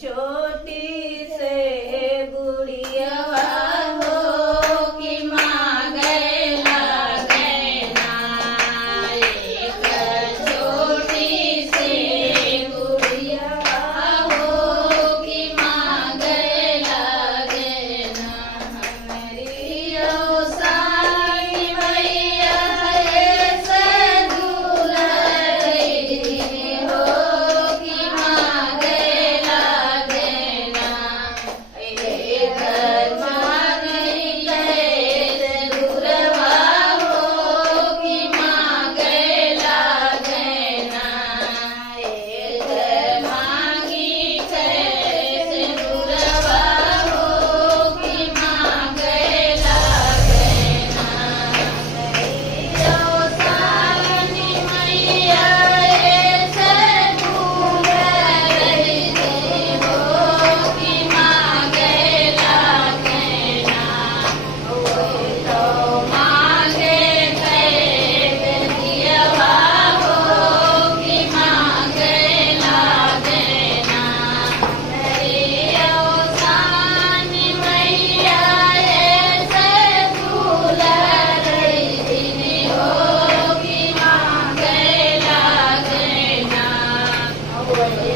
छोटी से गुड़िया हो कि मांगे लागे ना एक छोटी से गुड़िया हो कि मांगे लागे ना हमारी साई मैया ऐसे दुलारी हो कि मांगे लागे ना एक मांगी कैसे दुरवा हो कि मांगे लागे ना एक मांगी कैसे दुरवा हो कि मांगे लागे ना सानी मैया ऐसे दुलारी हो कि मांगे लागे ना वही तो मांगे कैसे दियवा हो कि मांगे लागे ना सानी मैया ऐसे दुलारी हो कि मांगे लागे ना वही